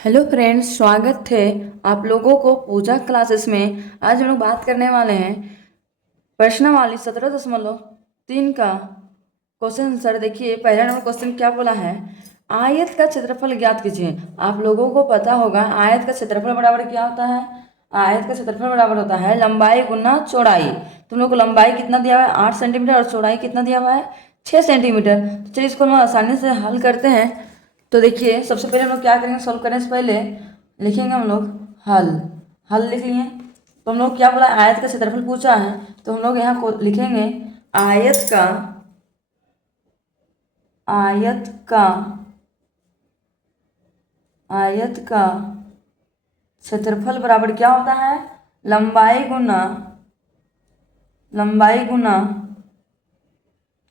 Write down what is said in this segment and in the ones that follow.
Hello friends, स्वागत है आप लोगों को पूजा क्लासेस में। आज हम लोग बात करने वाले हैं प्रश्नावली 17.3 का क्वेश्चन आंसर। देखिए, पहला नंबर क्वेश्चन क्या बोला है, आयत का क्षेत्रफल ज्ञात कीजिए। आप लोगों को पता होगा आयत का क्षेत्रफल बराबर क्या होता है। आयत का क्षेत्रफल बराबर होता है लंबाई गुना चौड़ाई। तुम लोग को लंबाई कितना दिया हुआ है 8 सेंटीमीटर और चौड़ाई कितना दिया हुआ है 6 सेंटीमीटर। तो चलिए इसको हम आसानी से हल करते हैं। तो देखिए, सबसे पहले हम लोग क्या करेंगे, सॉल्व करने से पहले लिखेंगे हम लोग हल। हल लिख लिए। तो हम लोग क्या बोला, आयत का क्षेत्रफल पूछा है, तो हम लोग यहाँ को लिखेंगे आयत का आयत का आयत का क्षेत्रफल बराबर क्या होता है, लंबाई गुना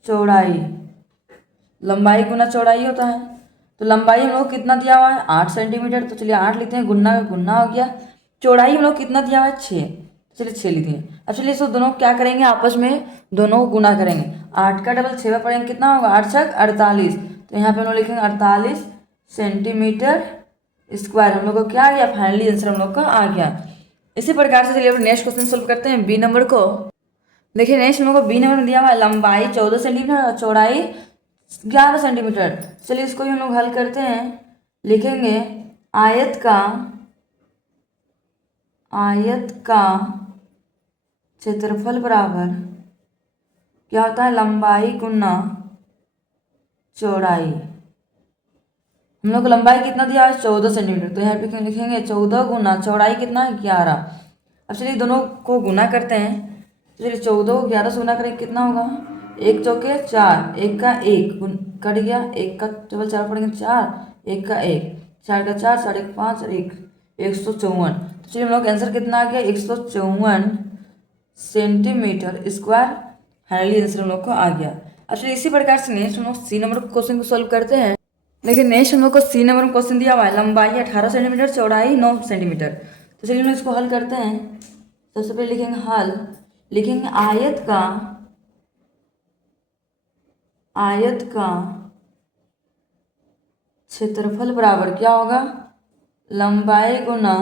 चौड़ाई। लंबाई गुना चौड़ाई होता है। तो लंबाई हम लोग कितना दिया हुआ है 8 सेंटीमीटर, तो चलिए 8 लिखते हैं, गुना का गुना हो गया। चौड़ाई हम लोग कितना दिया हुआ है 6, चलिए 6 लिखते हैं। अब चलिए इसको दोनों क्या करेंगे, आपस में दोनों को गुना करेंगे। 8 का डबल 6 में पढ़ेंगे, कितना होगा 8 छक 48। तो यहाँ पे हम लोग लिखेंगे 48 सेंटीमीटर स्क्वायर। हम लोग को क्या आ गया, फाइनली आंसर हम लोग का आ गया। इसी प्रकार से चलिए अब नेक्स्ट क्वेश्चन सोल्व करते हैं, बी नंबर को। देखिए नेक्स्ट हम लोग को बी नंबर में दिया हुआ है लंबाई 14 सेंटीमीटर और चौड़ाई 11 सेंटीमीटर। चलिए इसको भी हम लोग हल करते हैं। लिखेंगे आयत का क्षेत्रफल बराबर क्या होता है, लंबाई गुना चौड़ाई। हम लोग को लंबाई कितना दिया है 14 सेंटीमीटर, तो यहाँ पे लिखेंगे 14 गुना चौड़ाई कितना है 11। अब चलिए दोनों को गुना करते हैं। चलिए 14 को 11 से गुना करेंगे, कितना होगा, एक चौके 4, एक का एक कट गया, एक का डबल 4 पड़ेंगे 4, एक का एक, 4 का 4, 4 एक 5 और एक 154। तो चलिए हम लोग का आंसर कितना आ गया 154 सेंटीमीटर स्क्वायर। फाइनली आंसर हम लोग को आ गया। अब चलिए इसी प्रकार से नेक्स्ट हम लोग सी नंबर क्वेश्चन को सॉल्व करते हैं। लेकिन नेक्स्ट हम लोग को सी नंबर में क्वेश्चन दिया हुआ है लंबाई 18 सेंटीमीटर चौड़ाई 9 सेंटीमीटर। तो चलिए हम लोग इसको हल करते हैं। सबसे पहले लिखेंगे हल। लिखेंगे आयत का क्षेत्रफल बराबर क्या होगा, लंबाई गुना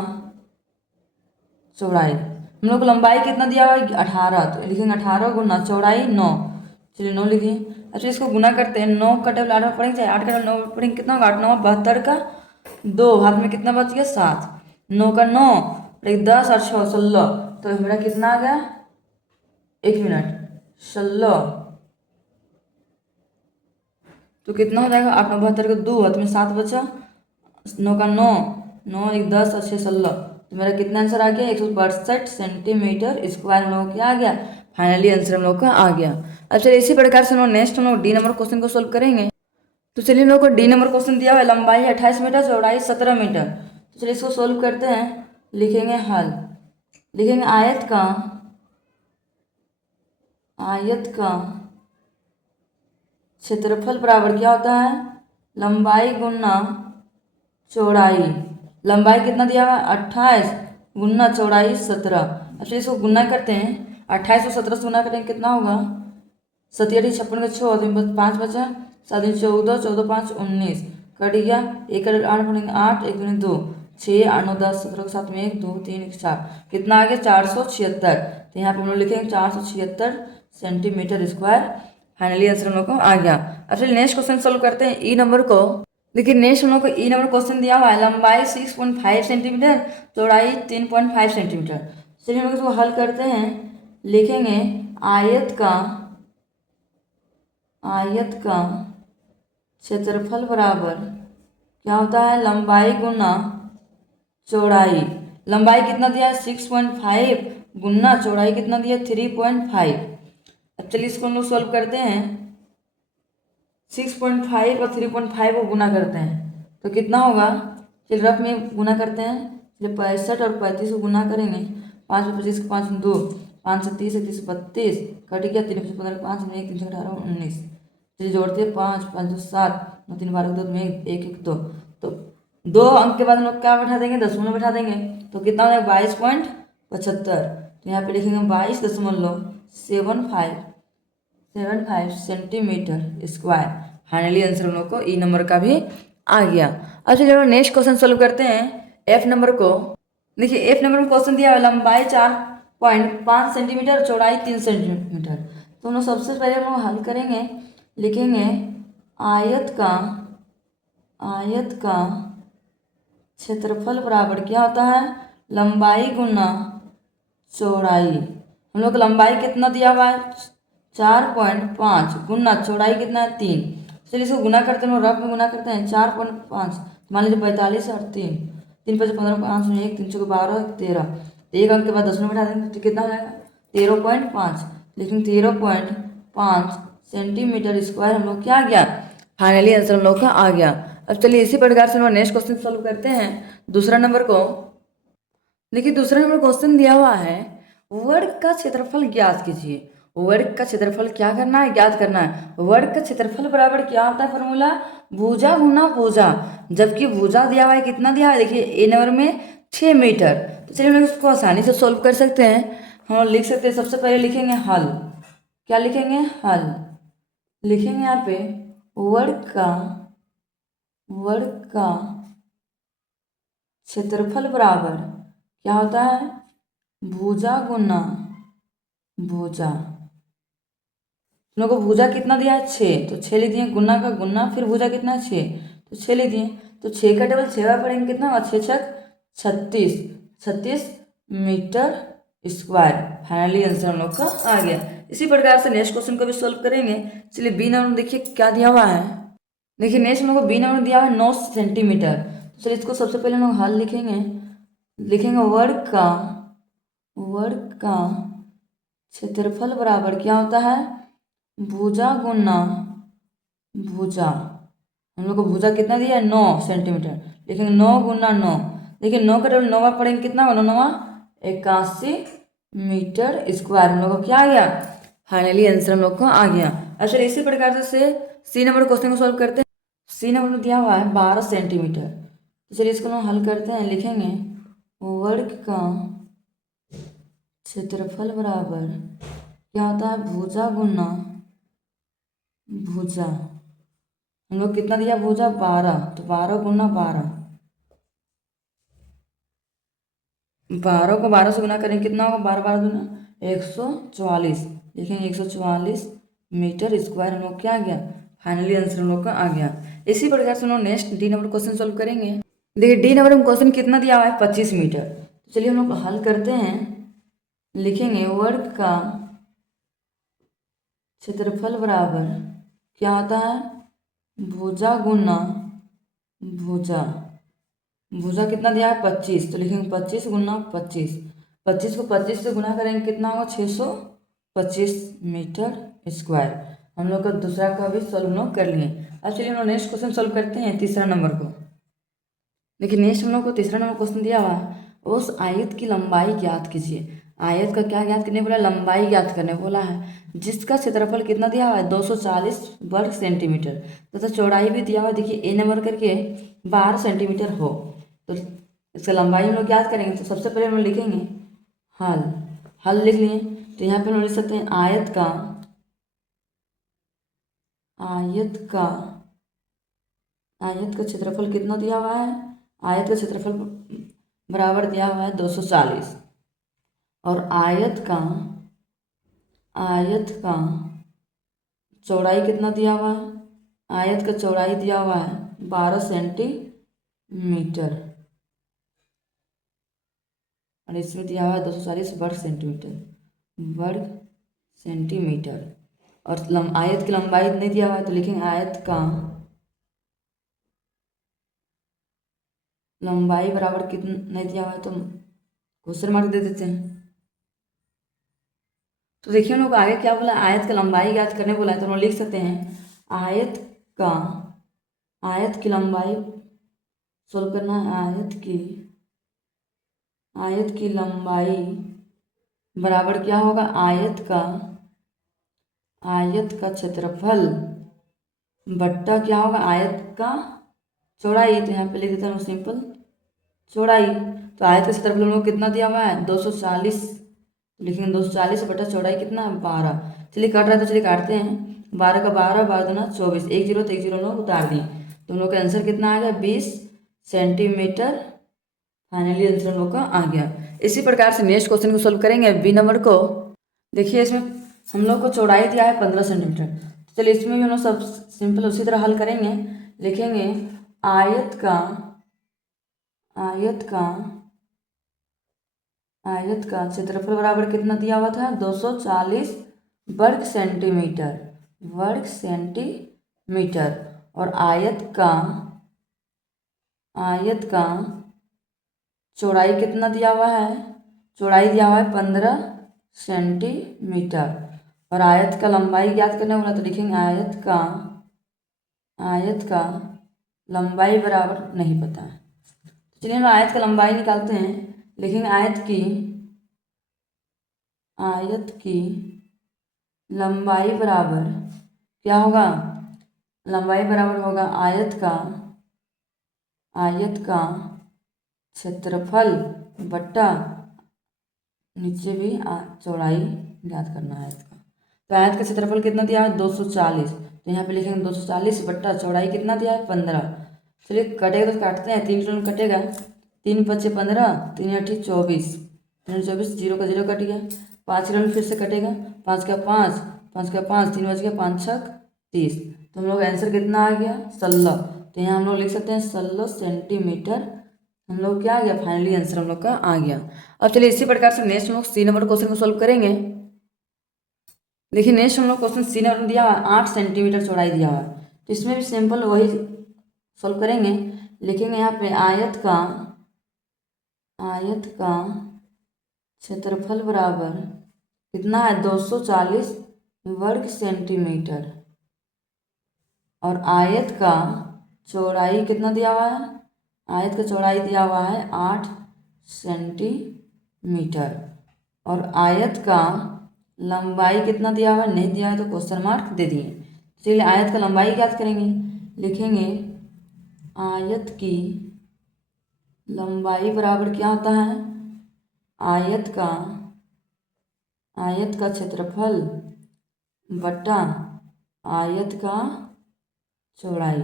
चौड़ाई। हम लोग को लंबाई कितना दिया हुआ है 18, तो लिखेंगे 18 गुना चौड़ाई 9। चलिए 9 लिखिए। अच्छा इसको गुना करते हैं, 9 का टेबल 8 में पढ़ेंगे, 8 का टेबल 9 में पढ़ेंगे, कितना होगा 8 9 72 का 2, हाथ में कितना बच गया 7, 9 का 9 एक 10 और 6 16। तो मेरा कितना आ गया, एक मिनट 16, तो कितना हो जाएगा 8 9 72 का 2, हाथ में 7 बचा, 9 का 9 9 एक 10 और 6 16। तो मेरा कितना आंसर आ गया 162 सेंटीमीटर स्क्वायर हम लोग क्या आ गया, फाइनली आंसर हम लोग का आ गया। अब चलिए इसी प्रकार से हम लोग नेक्स्ट हम लोग डी नंबर क्वेश्चन को सोल्व करेंगे। तो चलिए हम लोग को डी नंबर क्वेश्चन दिया हुआ है लंबाई 28 मीटर चौड़ाई 17 मीटर। तो चलिए इसको सोल्व करते हैं। लिखेंगे हल। लिखेंगे आयत का क्षेत्रफल बराबर क्या होता है, लंबाई गुना चौड़ाई। लंबाई कितना दिया हुआ है 28 गुना चौड़ाई 17। अच्छा इसको गुना करते हैं, 28 और 17 से गुना करेंगे, कितना होगा 7 56 का 6 5 बचा, 7 14 14 5 19 कट गया, एक कट 8 पड़ेंगे 8 एक दूनी 2 6 8 9 10 17 के साथ में 1 2 3 1 4, कितना आ गया 476। तो यहाँ पे हम लोग लिखेंगे 476 सेंटीमीटर स्क्वायर। फाइनली आंसर हम लोग को आ गया। अब चलिए नेक्स्ट क्वेश्चन सोल्व करते हैं ई नंबर को। देखिए नेक्स्ट हम लोग को ई नंबर क्वेश्चन दिया हुआ है लंबाई 6.5 सेंटीमीटर चौड़ाई 3.5 सेंटीमीटर। चलिए हम लोग इसको हल करते हैं। लिखेंगे आयत का क्षेत्रफल बराबर क्या होता है, लंबाई गुना चौड़ाई। लंबाई कितना दिया है 6.5 गुना चौड़ाई कितना दिया 3.5। अब चलिए इसको हम लोग सॉल्व करते हैं। 6.5 और 3.5 को गुना करते हैं तो कितना होगा, चलिए रफ में गुना करते हैं। चलिए 65 और 35 को गुना करेंगे, 5 में 25 को 5 में 2 5 से 30 31 32 कट गया, 3 में 15 5 में 1 3 18 19। चलिए जोड़ते हैं 5 5 2 7 9 3 12 2 में 1 1 2। तो 2 अंक के बाद हम लोग क्या बैठा देंगे, दशमलव बैठा देंगे, तो कितना हो जाएगा 22.75। तो यहाँ पे लिखेंगे 22.75 सेंटीमीटर स्क्वायर। फाइनली आंसर हम लोग को ई नंबर का भी आ गया। अब चलिए हम नेक्स्ट क्वेश्चन सोल्व करते हैं एफ नंबर को। देखिए एफ नंबर में क्वेश्चन दिया है लंबाई 4.5 सेंटीमीटर, चौड़ाई 3 सेंटीमीटर। तो हम लोग सबसे पहले हम लोग हल करेंगे, लिखेंगे आयत का क्षेत्रफल बराबर क्या होता है, लंबाई गुना चौड़ाई। हम लोग को लंबाई कितना दिया हुआ है 4.5 गुना चौड़ाई कितना है 3। चलिए इसको गुना करते हैं, रफ में गुना करते हैं 4.5, मान लीजिए 45 और 3, 3 5 15 5 में 1 3 6 12 13, एक अंक के बाद 10 मिनट बैठा देंगे तो कितना हो जाएगा 13.5, लेकिन 13.5 सेंटीमीटर स्क्वायर हम लोग क्या आ गया, फाइनली आंसर हम लोग का आ गया। अब चलिए इसी प्रकार से हम लोग नेक्स्ट क्वेश्चन सॉल्व करते हैं दूसरा नंबर को। देखिए दूसरा नंबर क्वेश्चन दिया हुआ है वर्ग का क्षेत्रफल ज्ञात कीजिए। वर्ग का क्षेत्रफल क्या करना है, ज्ञात करना है। वर्ग का क्षेत्रफल बराबर क्या होता है फॉर्मूला, भुजा गुना भुजा। जबकि भुजा दिया हुआ है कितना दिया है, देखिए ए नंबर में 6 मीटर। तो चलिए हम लोग इसको आसानी से सॉल्व कर सकते हैं। हम लिख सकते हैं, सबसे पहले लिखेंगे हल। क्या लिखेंगे, हल। लिखेंगे यहाँ पे वर्ग का क्षेत्रफल बराबर क्या होता है, भुजा गुना भुजा। हम लोग को भुजा कितना दिया है 6, तो 6 लिख दिए, गुना का गुना, फिर भुजा कितना है 6, तो 6 लिख दिए। तो 6 का टेबल 6 बार पढ़ेंगे कितना होगा, 6 छक 36, 36 मीटर स्क्वायर। फाइनली आंसर हम लोग का आ गया। इसी प्रकार से नेक्स्ट क्वेश्चन को भी सॉल्व करेंगे। चलिए बी नंबर देखिए क्या दिया हुआ है। देखिए नेक्स्ट हम लोग को बी नंबर दिया हुआ है 9 सेंटीमीटर। तो चलिए इसको सबसे पहले हम लोग हल लिखेंगे। लिखेंगे वर्ग का क्षेत्रफल बराबर क्या होता है, भुजा गुना भुजा। हम लोग को भुजा कितना दिया है 9 सेंटीमीटर, लेकिन 9 गुना 9, देखिए 9 का टेबल 9 बार पढ़ेंगे कितना होगा, 9 81 मीटर स्क्वायर। हम लोग को क्या आ गया, फाइनली आंसर हम लोग को आ गया। अच्छा इसी प्रकार से सी नंबर क्वेश्चन को सॉल्व करते हैं। सी नंबर में दिया हुआ है 12 सेंटीमीटर। तो चलिए इसको हम हल करते हैं। लिखेंगे वर्ग का क्षेत्रफल बराबर क्या होता है, भुजा गुना भुजा। हम लोग कितना दिया भुजा 12, तो 12 गुना 12, 12 को 12 से गुना करेंगे कितना होगा, 12 12 गुना 144, लिखेंगे 144 मीटर स्क्वायर। हम लोग क्या आ गया, फाइनली आंसर हम लोग का आ गया। इसी प्रकार से हम लोग next D number question solve करेंगे। देखिए डी नंबर में क्वेश्चन कितना दिया हुआ है 25 मीटर। तो चलिए हम लोग हल करते हैं। लिखेंगे वर्ग का क्षेत्रफल बराबर क्या होता है, भुजा गुना भुजा। भुजा कितना दिया है 25, तो लिखेंगे 25 गुना 25, 25 को 25 से गुना करेंगे कितना होगा 625 मीटर स्क्वायर। हम लोग का दूसरा का भी सॉल्व लोग कर लिए। अब चलिए हम लोग नेक्स्ट क्वेश्चन सॉल्व करते हैं तीसरा नंबर को। देखिए नेक्स्ट हम लोग को तीसरा नंबर क्वेश्चन दिया हुआ है, उस आयत की लंबाई ज्ञात कीजिए। आयत का क्या ज्ञात करने बोला, लंबाई ज्ञात करने बोला है, जिसका क्षेत्रफल कितना दिया हुआ है 240 वर्ग सेंटीमीटर तथा चौड़ाई भी दिया हुआ है, देखिए ए नंबर करके 12 सेंटीमीटर हो। तो इसका लंबाई हम लोग ज्ञात करेंगे। तो सबसे पहले हम लोग लिखेंगे हल लिख लिए। तो यहाँ पे हम लिख सकते हैं आयत का क्षेत्रफल कितना दिया हुआ है, आयत का क्षेत्रफल बराबर दिया हुआ है 240, और आयत का चौड़ाई कितना दिया हुआ है, आयत का चौड़ाई दिया हुआ है 12 सेंटीमीटर, और इसमें दिया हुआ है 240 वर्ग सेंटीमीटर। और आयत की लंबाई नहीं दिया हुआ है, तो लिखेंगे आयत का लंबाई बराबर कितना नहीं दिया हुआ है, तो क्वेश्चन मार्क दे देते हैं। तो देखिए हम लोग आगे क्या बोला, आयत का लंबाई ज्ञात करने बोला है। तो हम लोग लिख सकते हैं आयत की लंबाई सोल्व करना है। आयत की लंबाई बराबर क्या होगा, आयत का क्षेत्रफल बट्टा क्या होगा, आयत का चौड़ाई। तो यहाँ पे लिख देता हूँ सिंपल चौड़ाई। तो आयत का क्षेत्रफल हम लोग कितना दिया हुआ है 240, लिखेंगे 240 बटा चौड़ाई कितना है 12। चलिए कट रहा है तो चलिए काटते हैं। 12 का 12, 12 दूना 24, 1 0 तो 1 0 9 उतार दिए। तो हम लोग का आंसर कितना आ गया 20 सेंटीमीटर। फाइनली आंसर हम लोग का आ गया। इसी प्रकार से नेक्स्ट क्वेश्चन को सोल्व करेंगे बी नंबर को। देखिए इसमें हम लोग को चौड़ाई दिया है 15 सेंटीमीटर। तो चलिए इसमें भी हम लोग सब सिंपल उसी तरह हल करेंगे। लिखेंगे आयत का क्षेत्रफल बराबर कितना दिया हुआ था 240 वर्ग सेंटीमीटर और आयत का चौड़ाई कितना दिया हुआ है, चौड़ाई दिया हुआ है 15 सेंटीमीटर और आयत का लंबाई ज्ञात करने वाला। तो लिखेंगे आयत का लंबाई बराबर नहीं पता है। चलिए हम आयत का लंबाई निकालते हैं। लिखेंगे आयत की लंबाई बराबर क्या होगा, लंबाई बराबर होगा आयत का क्षेत्रफल बट्टा नीचे भी चौड़ाई ज्ञात करना है आयत का। तो आयत का क्षेत्रफल कितना दिया है 240। तो यहाँ पे लिखेंगे 240 बट्टा चौड़ाई कितना दिया है 15। चलिए कटेगा तो काटते हैं, 3 से कटेगा, 3 पचे 15, 3 8 24, 24 जीरो का जीरो कट गया। 5 किलो फिर से कटेगा, 5 का 5, 5 का 5, 3 बच गया, 5 छक 30। तो हम लोग आंसर कितना आ गया 16। तो यहाँ हम लोग लिख सकते हैं 16 सेंटीमीटर। हम लोग क्या आ गया फाइनली आंसर हम लोग का आ गया। अब चलिए इसी प्रकार से नेक्स्ट हम लोग सी नंबर क्वेश्चन को सोल्व करेंगे। देखिए नेक्स्ट हम लोग क्वेश्चन सी नंबर में दिया हुआ 8 सेंटीमीटर चौड़ाई दिया हुआ है। तो इसमें भी सिंपल वही सोल्व करेंगे। लिखेंगे यहाँ पे आयत का क्षेत्रफल बराबर कितना है 240 वर्ग सेंटीमीटर और आयत का चौड़ाई कितना दिया हुआ है, आयत का चौड़ाई दिया हुआ है 8 सेंटीमीटर और आयत का लंबाई कितना दिया हुआ है नहीं दिया है तो क्वेश्चन मार्क दे दिए। चलिए आयत का लंबाई ज्ञात करेंगे। लिखेंगे आयत की लंबाई बराबर क्या होता है, आयत का क्षेत्रफल बट्टा आयत का चौड़ाई,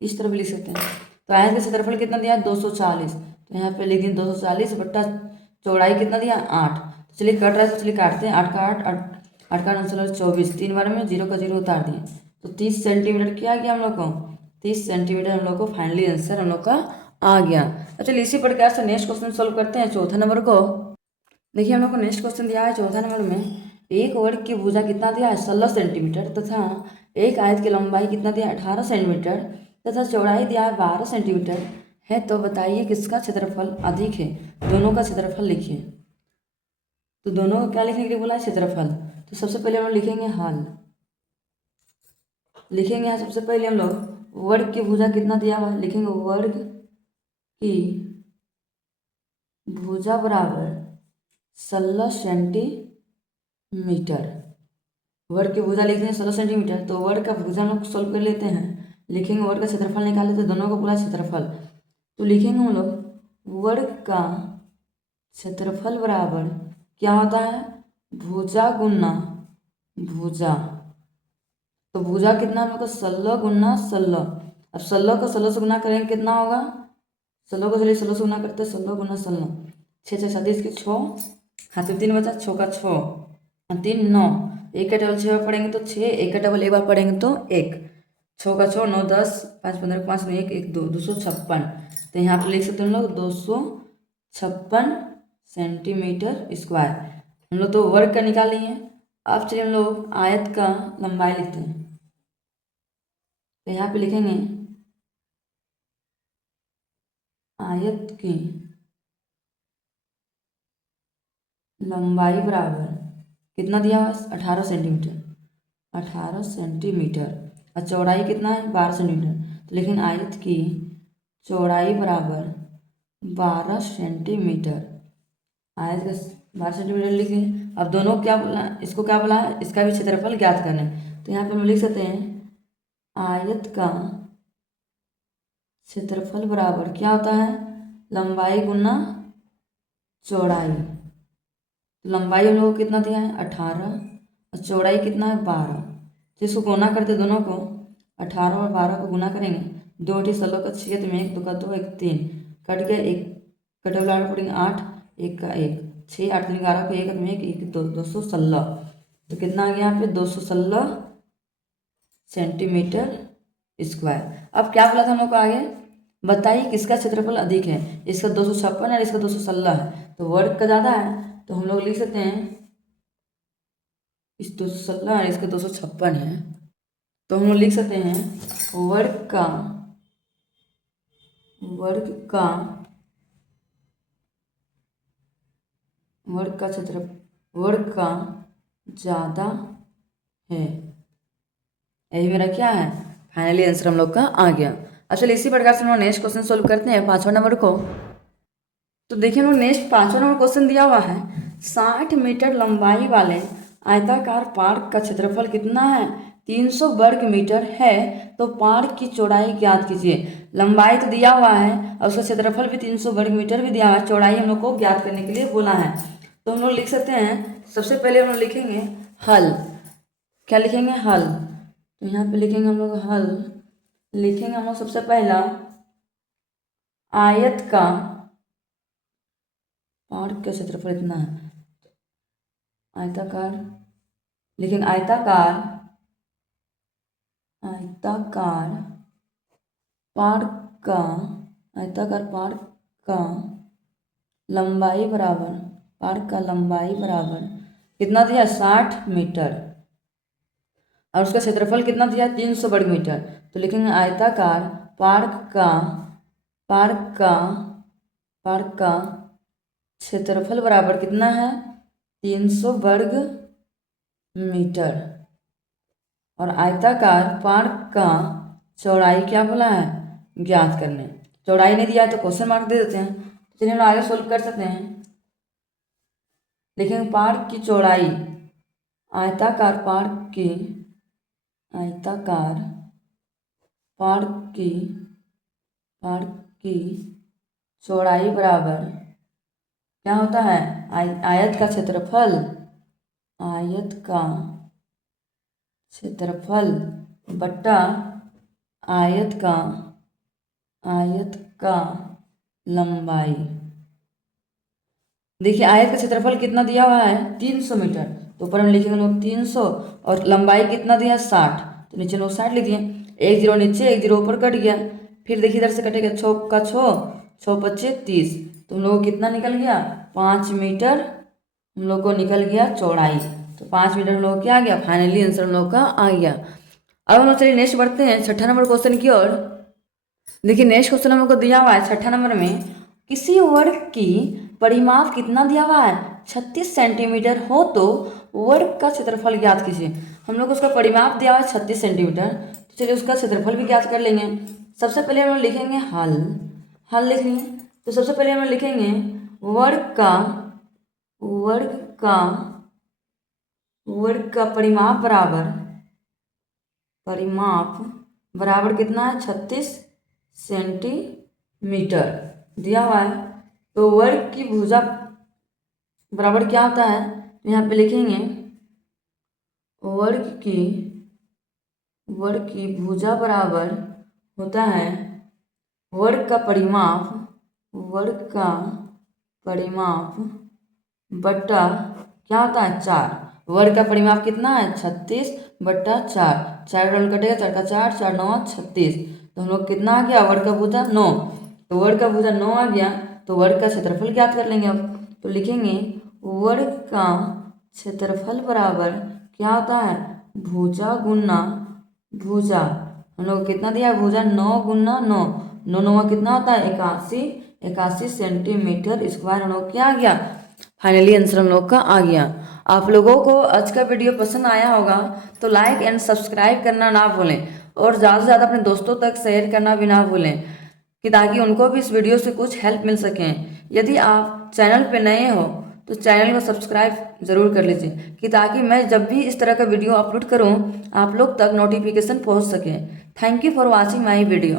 इस तरह भी लिख सकते हैं। तो आयत का क्षेत्रफल कितना दिया है 240। तो यहाँ पे लिख दें 240 बट्टा चौड़ाई कितना दिया 8। तो चलिए कट रहा है तो चलिए काटते हैं, 8 का 8, 8 का 24, 3 बार में जीरो का जीरो उतार दिए तो 30 सेंटीमीटर क्या आ गया हम लोग को, 30 सेंटीमीटर हम लोग को फाइनली आंसर हम लोग का आ गया। तो चलिए इसी प्रकार से नेक्स्ट क्वेश्चन सोल्व करते हैं चौथा नंबर को। देखिए हम लोग को नेक्स्ट क्वेश्चन दिया है चौथा नंबर में, एक वर्ग की भुजा कितना दिया है 16 सेंटीमीटर तथा एक आयत की लंबाई कितना दिया है 18 सेंटीमीटर तथा चौड़ाई दिया है 12 सेंटीमीटर है। तो बताइए किसका क्षेत्रफल अधिक है, दोनों का क्षेत्रफल लिखिए। तो दोनों को क्या लिखने के लिए बोला है क्षेत्रफल। तो सबसे पहले हम लोग लिखेंगे हल, लिखेंगे यहाँ सबसे पहले हम लोग वर्ग की भुजा कितना दिया हुआ है, लिखेंगे वर्ग की भुजा बराबर 16 सेंटीमीटर। वर्ग की भुजा लिखते हैं 16 सेंटीमीटर। तो वर्ग का भुजा हम लोग सोल्व कर लेते हैं। लिखेंगे वर्ग का क्षेत्रफल निकाल लेते हैं, दोनों को पूरा क्षेत्रफल। तो लिखेंगे हम लोग वर्ग का क्षेत्रफल बराबर क्या होता है भुजा गुना भुजा। तो भुजा कितना हम लोग का 16 गुना 16। अब 16 को 16 से गुना करेंगे कितना होगा, 16 को चलिए 16 से गुना करते हैं, 16 गुना 16, 6 6 37 के 6, हाथ में 3 बचा, 6 का 6 और 3 9, एक का डबल 6 बार पढ़ेंगे तो 6, एक का डबल एक बार पढ़ेंगे तो 1, 6 का 6 9 10 5 15 5 9 1 1 2 256। तो यहाँ पर लिख सकते हैं हम लोग 256 सेंटीमीटर स्क्वायर। हम लोग तो वर्ग का निकाल लिए। अब चलिए हम लोग आयत का लंबाई लिखते हैं। तो यहाँ पे लिखेंगे आयत की लंबाई बराबर कितना दिया हुआ 18 सेंटीमीटर, 18 सेंटीमीटर और चौड़ाई कितना है 12 सेंटीमीटर। तो लेकिन आयत की चौड़ाई बराबर 12 सेंटीमीटर, आयत का 12 सेंटीमीटर लिखे। अब दोनों क्या बोला, इसको क्या बोला है, इसका भी क्षेत्रफल ज्ञात करना है। तो यहाँ पे हम लिख सकते हैं आयत का क्षेत्रफल बराबर क्या होता है लंबाई गुना चौड़ाई। तो लंबाई हम लोग को कितना दिया है 18 और चौड़ाई कितना है 12। तो इसको गुना करते दोनों को, 18 और 12 को गुना करेंगे, 2 8 16 का 6 में 1 2 का 2 1 3 कट गया, एक कटे लाना पड़ेंगे 8 1 का 1 6 8 3 11 को 1 में 1 1 2 216। तो कितना आ गया यहाँ पे 216 सेंटीमीटर स्क्वायर। अब क्या बोला था हम लोग को आगे, बताइए किसका क्षेत्रफल अधिक है, इसका 256 है और इसका 216 है, तो वर्ग का ज़्यादा है, तो हम लोग लिख सकते हैं इस 216 और इसका 256 है, तो हम लोग लिख सकते हैं वर्ग का क्षेत्र वर्ग का ज़्यादा है। यही मेरा क्या है, फाइनली आंसर हम लोग का आ गया। अब चलिए इसी प्रकार से हम लोग नेक्स्ट क्वेश्चन सोल्व करते हैं 5वां नंबर को। तो देखिए हम लोग नेक्स्ट 5वां नंबर क्वेश्चन दिया हुआ है, 60 मीटर लंबाई वाले आयताकार पार्क का क्षेत्रफल कितना है, 300 वर्ग मीटर है, तो पार्क की चौड़ाई ज्ञात कीजिए। लंबाई तो दिया हुआ है और उसका क्षेत्रफल भी 300 वर्ग मीटर भी दिया हुआ है, चौड़ाई हम लोग को ज्ञात करने के लिए बोला है। तो हम लोग लिख सकते हैं, सबसे पहले हम लोग लिखेंगे हल। क्या लिखेंगे, हल। तो यहाँ पे लिखेंगे हम लोग हल, लिखेंगे हम लोग सबसे पहला आयत का पार्क का क्षेत्रफल इतना है, आयताकार लिखेंगे आयताकार पार्क का लंबाई बराबर कितना दिया 60 मीटर और उसका क्षेत्रफल कितना दिया 300 वर्ग मीटर। तो लिखेंगे आयताकार पार्क का क्षेत्रफल बराबर कितना है 300 वर्ग मीटर और आयताकार पार्क का चौड़ाई क्या बोला है ज्ञात करने। चौड़ाई नहीं दिया है तो क्वेश्चन मार्क दे देते हैं। चलिए हम आगे सोल्व कर सकते हैं। लिखेंगे पार्क की चौड़ाई, आयताकार पार्क की चौड़ाई बराबर क्या होता है आयत का क्षेत्रफल बट्टा आयत का लंबाई। देखिए आयत का क्षेत्रफल कितना दिया हुआ है 300 मीटर, तो ऊपर हम लिखेंगे लोग 300 और लंबाई कितना दिया 60, तो नीचे लोग 60 लिख दिए, 1 0 नीचे 1 0 ऊपर कट गया, फिर देखिए इधर से कटेगा 6 का 6 6 25 30, तो हम लोग को कितना निकल गया 5 मीटर हम लोग को निकल गया चौड़ाई। तो 5 मीटर हम लोग क्या आ गया, फाइनली आंसर हम लोग का आ गया। अब हम लोग चलिए नेक्स्ट बढ़ते हैं 6ठा नंबर क्वेश्चन की ओर। देखिए नेक्स्ट क्वेश्चन हम लोग को दिया हुआ है 6ठा नंबर में, किसी वर्ग की परिमाप कितना दिया हुआ है 36 सेंटीमीटर हो तो वर्ग का क्षेत्रफल ज्ञात कीजिए। हम लोग उसका परिमाप दिया हुआ है 36 सेंटीमीटर, तो चलिए उसका क्षेत्रफल भी ज्ञात कर लेंगे। सबसे पहले हम लोग लिखेंगे हल लिख लेंगे। तो सबसे पहले हम लोग लिखेंगे वर्ग का परिमाप बराबर कितना है 36 सेंटीमीटर दिया हुआ है। तो वर्ग की भुजा बराबर क्या होता है, तो यहाँ पे लिखेंगे वर्ग की भुजा बराबर होता है वर्ग का परिमाप बट्टा क्या होता है 4। वर्ग का परिमाप कितना है 36 बट्टा 4, 4 रोल कटेगा 4 का 4 4 9 36, तो हम लोग कितना आ गया वर्ग का भुजा 9, तो वर्ग का भुजा 9 आ गया, तो वर्ग का क्षेत्रफल ज्ञात कर लेंगे। अब तो लिखेंगे वर्ग का क्षेत्रफल बराबर क्या होता है भुजा गुना भुजा, हम लोग कितना दिया भुजा 9 गुना 9 9 कितना होता है 81 सेंटीमीटर स्क्वायर, हम लोग क्या आ गया फाइनली आंसर हम लोग का आ गया। आप लोगों को आज का वीडियो पसंद आया होगा तो लाइक एंड सब्सक्राइब करना ना भूलें और ज़्यादा से ज़्यादा अपने दोस्तों तक शेयर करना भी ना भूलें कि ताकि उनको भी इस वीडियो से कुछ हेल्प मिल सके। यदि आप चैनल पे नए हो तो चैनल को सब्सक्राइब ज़रूर कर लीजिए कि ताकि मैं जब भी इस तरह का वीडियो अपलोड करूं आप लोग तक नोटिफिकेशन पहुंच सके। Thank you for watching my video.